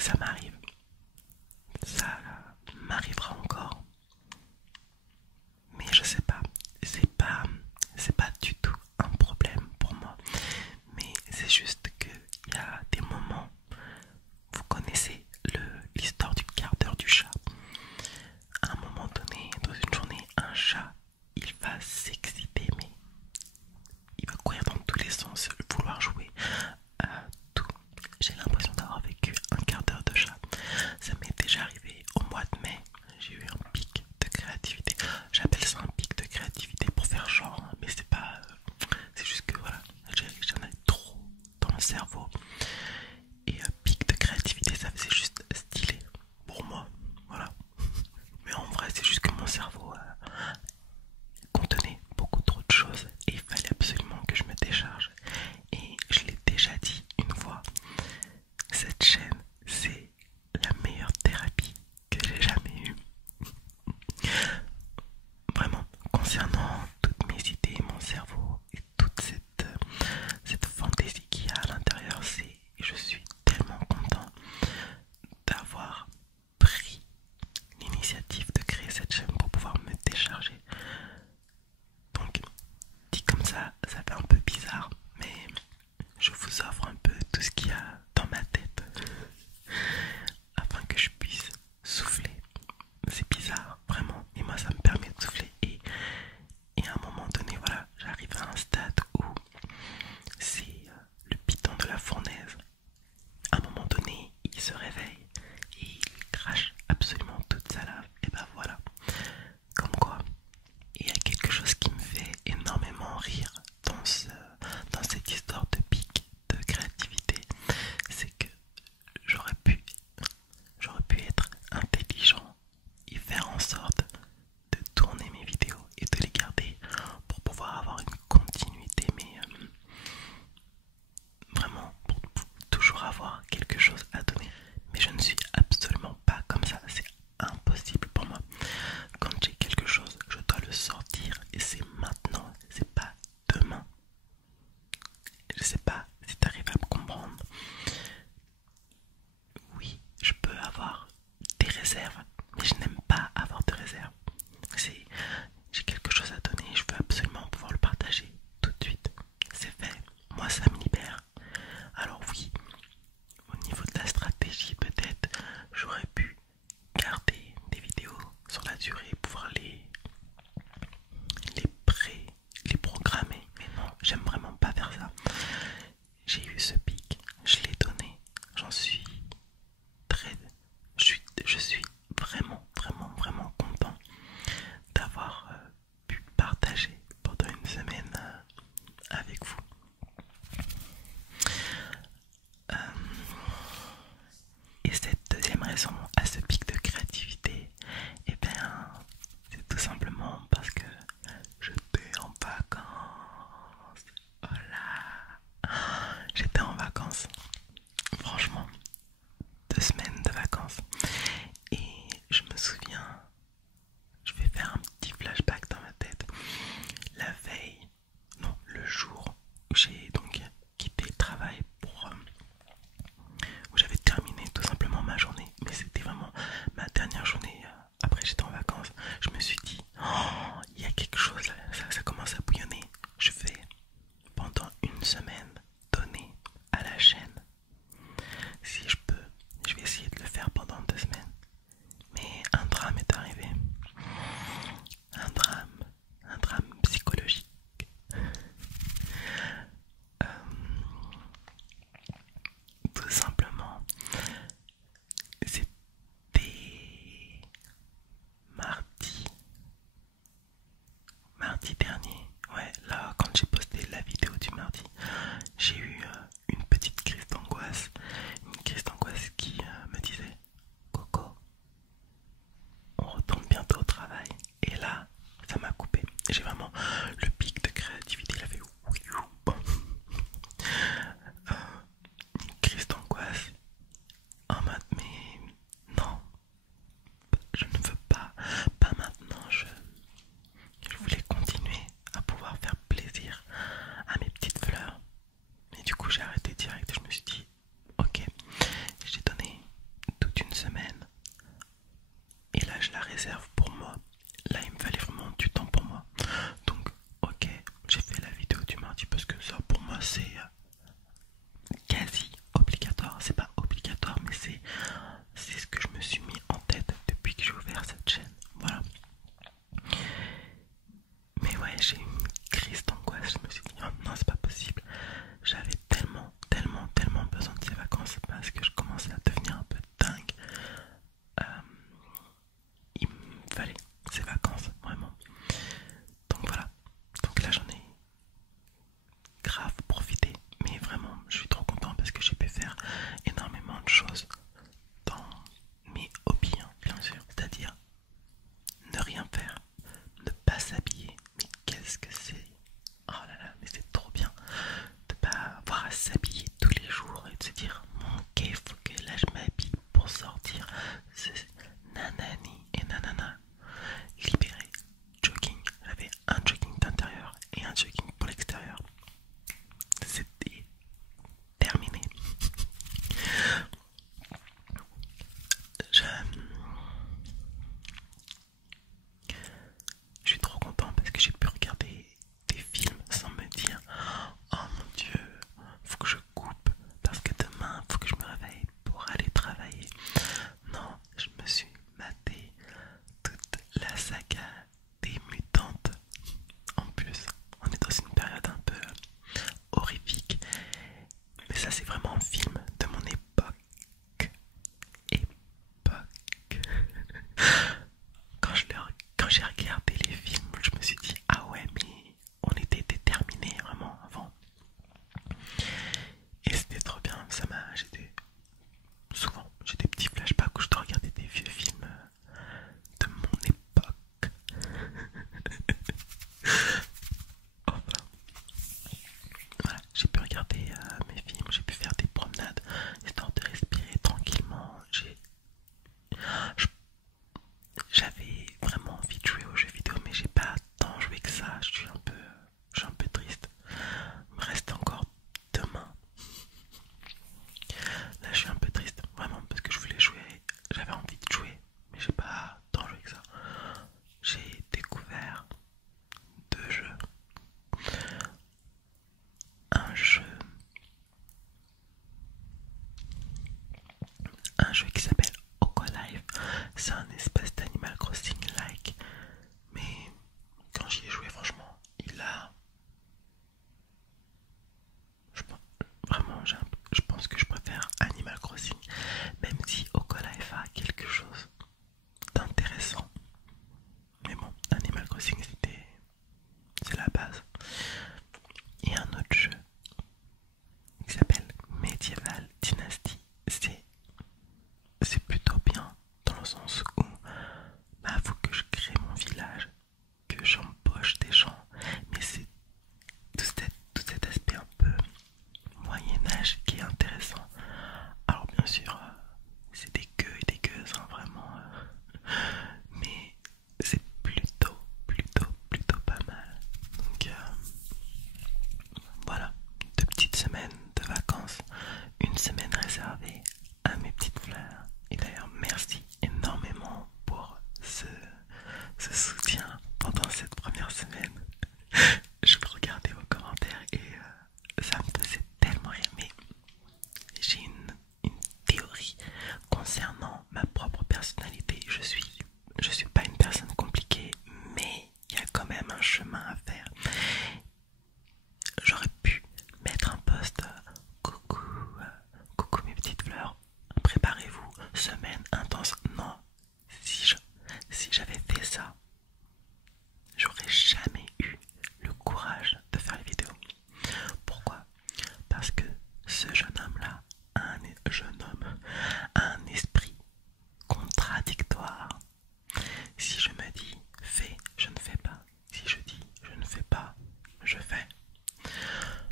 ça m'arrive, ça m'arrivera encore, mais je sais pas, c'est pas du tout un problème pour moi, mais c'est juste qu'il y a des moments, vous connaissez l'histoire du quart d'heure du chat. À un moment donné, dans une journée, un chat, il va s'exciter, mais il va courir dans tous les sens, vouloir jouer à tout. J'ai l'impression d'avoir vécu un quart d'heure de chat. Ça m'est déjà arrivé au mois de mai. J'ai eu un pic de créativité. J'appelle ça un pic de créativité pour faire genre, hein, mais c'est pas. C'est juste que voilà, j'en ai trop dans le cerveau. Et pic de créativité, ça faisait juste stylé pour moi. Voilà. Mais en vrai, c'est juste que mon cerveau contenait beaucoup trop de choses et il fallait absolument que je me décharge. Et je l'ai déjà dit une fois, cette chaîne, c'est la meilleure thérapie que j'ai jamais eue. Vraiment, concernant toutes mes idées, mon cerveau et toute cette fantaisie qu'il y a à l'intérieur, je suis tellement content d'avoir pris l'initiative de créer cette chaîne pour pouvoir me décharger. Donc, dit comme ça fait un peu bizarre, mais je vous offre un peu tout ce qu'il y a dans ma tête afin que je puisse souffler. C'est bizarre, vraiment, mais moi ça me permet de souffler et à un moment donné, voilà, j'arrive à un stade où c'est le piton de la fournaise. À un moment donné, il se réveille et il crache absolument toute sa lave. Et ben voilà, comme quoi, il y a quelque chose qui me fait énormément rire dans cette histoire de pic de créativité, c'est que j'aurais pu, j'aurais pu être intelligent et faire en sorte de tourner mes vidéos et de les garder pour pouvoir avoir une continuité, mais vraiment pour toujours avoir quelque chose à donner. Mais je ne suis absolument pas comme ça, c'est impossible pour moi. Quand j'ai quelque chose, je dois le sortir et c'est maintenant, c'est pas demain. Je sais pas si tu arrives à me comprendre. Oui, je peux avoir des réserves, mais je n'aime pas avoir de réserves. J'ai quelque chose à donner et je veux absolument pouvoir le partager tout de suite. C'est fait, moi ça me libère. Alors oui, au niveau de la stratégie, peut-être j'aurais pu garder des vidéos sur la durée, pouvoir les pré, les programmer. Mais non, j'aime vraiment pas faire ça. J'ai eu ce pic, je l'ai donné, j'en suis très, je suis vraiment, vraiment, vraiment content d'avoir pu partager pendant une semaine avec vous. Euh, et cette deuxième raison à ce pic de créativité, eh bien, c'est tout simplement parce que j'étais en vacances. Voilà. J'étais en vacances ça c'est vraiment un film de mon époque. Époque. Quand j'ai regardé les films, je me suis dit, ah ouais, mais on était déterminés vraiment avant. Et c'était trop bien, j'ai des petits flashbacks où je dois regarder des vieux films de mon époque. Enfin, voilà, j'ai pu regarder mes films, j'ai pu faire des promenades, histoire de respirer tranquillement. J'avais vraiment envie de jouer aux jeux vidéo, mais j'ai pas tant joué que ça. Je suis un peu triste. Il me reste encore demain. Là, je suis un peu triste, vraiment, parce que je voulais jouer. J'avais envie de jouer, mais j'ai pas tant joué que ça. J'ai découvert deux jeux. Un jeu, un jeu qui s'appelle Ocolife. C'est un espèce d'Animal Crossing-like, mais quand j'y ai joué, franchement, vraiment, je pense que je préfère Animal Crossing, même si Ocolife a quelque chose d'intéressant. Mais bon, Animal Crossing, c'est la base. Et un autre jeu qui s'appelle Medieval Dynasty. C'est plutôt bien dans le sens où faut que je crée mon village, que j'empoche des gens, mais c'est tout cet aspect un peu Moyen-Âge qui est intéressant. Alors bien sûr, c'est des gueux et des gueuses, hein, vraiment, mais c'est plutôt pas mal. Donc voilà, 2 petites semaines de vacances, une semaine réservée à mes petites fleurs. Et d'ailleurs, merci énormément pour ce soutien pendant cette première semaine. Je peux regarder vos commentaires et ça me faisait tellement rire. Mais j'ai une théorie concernant ma propre personnalité. Je suis pas une personne compliquée, mais il y a quand même un chemin à faire. J'aurais pu mettre un post coucou mes petites fleurs, préparez-vous, semaine intense. Non, si j'avais fait ça, j'aurais jamais eu le courage de faire les vidéos. Pourquoi? Parce que ce jeune homme-là a un esprit contradictoire. Si je me dis fais, je ne fais pas. Si je dis je ne fais pas, je fais.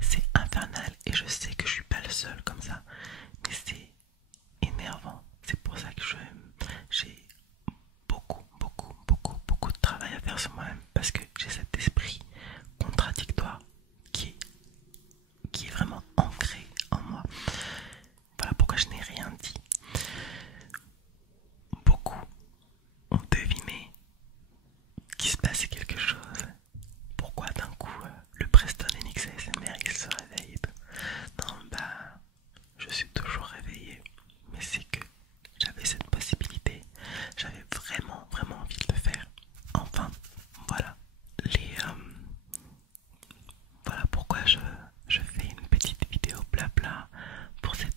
C'est infernal et je sais que je suis pas le seul comme ça, mais c'est énervant. C'est pour ça que j'ai beaucoup de travail à faire sur moi-même, parce que j'ai cet esprit contradictoire qui est vraiment ancré en moi. Voilà pourquoi je n'ai rien dit. Beaucoup ont deviné qu'il se passait quelque chose. Pourquoi d'un coup le Preston NX ASMR il se réveille et tout. Non, je suis toujours réveillé, mais c'est que j'avais cette possibilité, j'avais vraiment envie de le faire. Enfin, voilà voilà pourquoi je fais une petite vidéo blabla pour cette